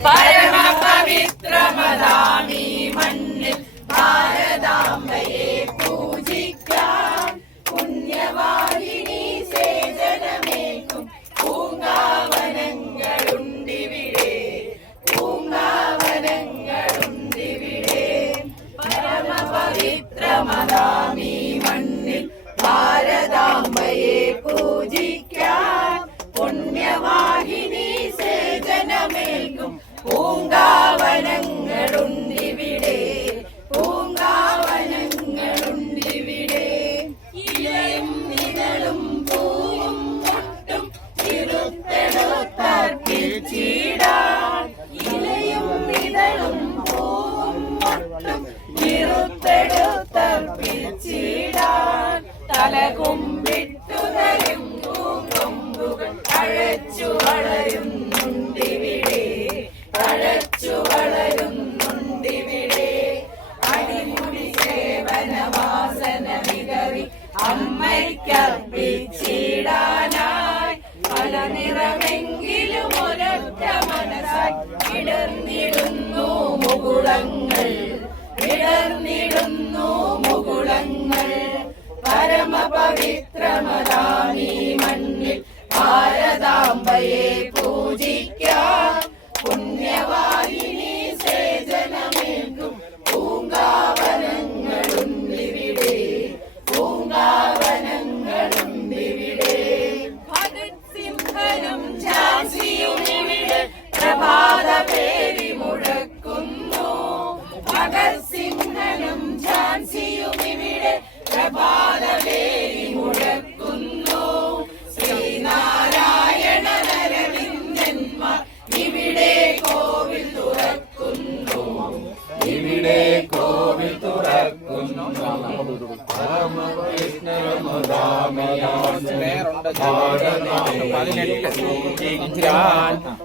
പരമപവിത്രമതാമീ മണ്ണിൽ ഭാരതാംബയെ പൂജിക്കാൻ പുണ്യവാഹിനി സേചനമേക്കും പൂങ്കാവനങ്ങളുണ്ടിവിടെ, പൂങ്കാവനങ്ങളുണ്ടിവിടെ. പരമപവിത്രമതാമീ മണ്ണിൽ ഭാരതാംബയെ പൂജിക്കാൻ പുണ്യവാഹിനി സേചനമേൽക്കും പൂങ്കാവനങ്ങളുണ്ടിവിടെ, പൂങ്കാവനങ്ങളുണ്ടിവിടെ. ഇലയും നിഴലും പൂവും മൊട്ടും ഇരുത്തെടുത്തർപ്പിച്ചിടാൻ, ഇലയും നിഴലും പൂവും മൊട്ടും ഇരുത്തെടുത്തർപ്പിച്ചിടാൻ തലകുമ്പിട്ടു തരും പൂങ്കൊമ്പുകൾ അഴച്ചു വളരുന്നുണ്ടിവിടെ, അഴച്ചു വളരുന്നുണ്ടിവിടെ. അടിമുടി സേവനവാസന വിതറി അമ്മയ്ക്കർപ്പിച്ചിടാനായി പല നിറമെങ്കിലും ഒരൊറ്റ മനസ്സായി വിടർന്നിടുന്നു മുകുളങ്ങൾ, വിടർന്നിടുന്നു മുകുളങ്ങൾ. പരമപവിത്രമതാമീ മണ്ണിൽ ഭാരതാംബയെ പൂജിക്കാൻ പുണ്യവാഹിനി സേചനമേൽക്കും പൂങ്കാവനങ്ങളുണ്ടിവിടെ, പൂങ്കാവനങ്ങളുണ്ടിവിടെ. ഭഗത് സിംഹനും ഝാൻസിയും ഇവിടെ പ്രഭാത പേരി മുഴക്കുന്നു, ഭഗത് സിംഹനും ഝാൻസിയും ഇവിടെ പ്രഭാത പേരി മുഴക്കുന്നു. ശ്രീനാരായണ നരവിന്ദന്മാർ ഇവിടെ കോവിൽ തുറക്കുന്നു, ഇവിടെ കോവിൽ തുറക്കുന്നു.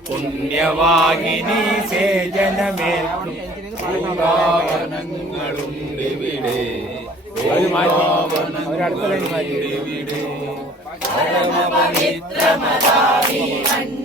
പുണ്യവാഹിനി സേചനമേൽക്കും പൂങ്കാവനങ്ങളുണ്ടിവിടെ, പരമപവിത്രമതാമീ മണ്ണിൽ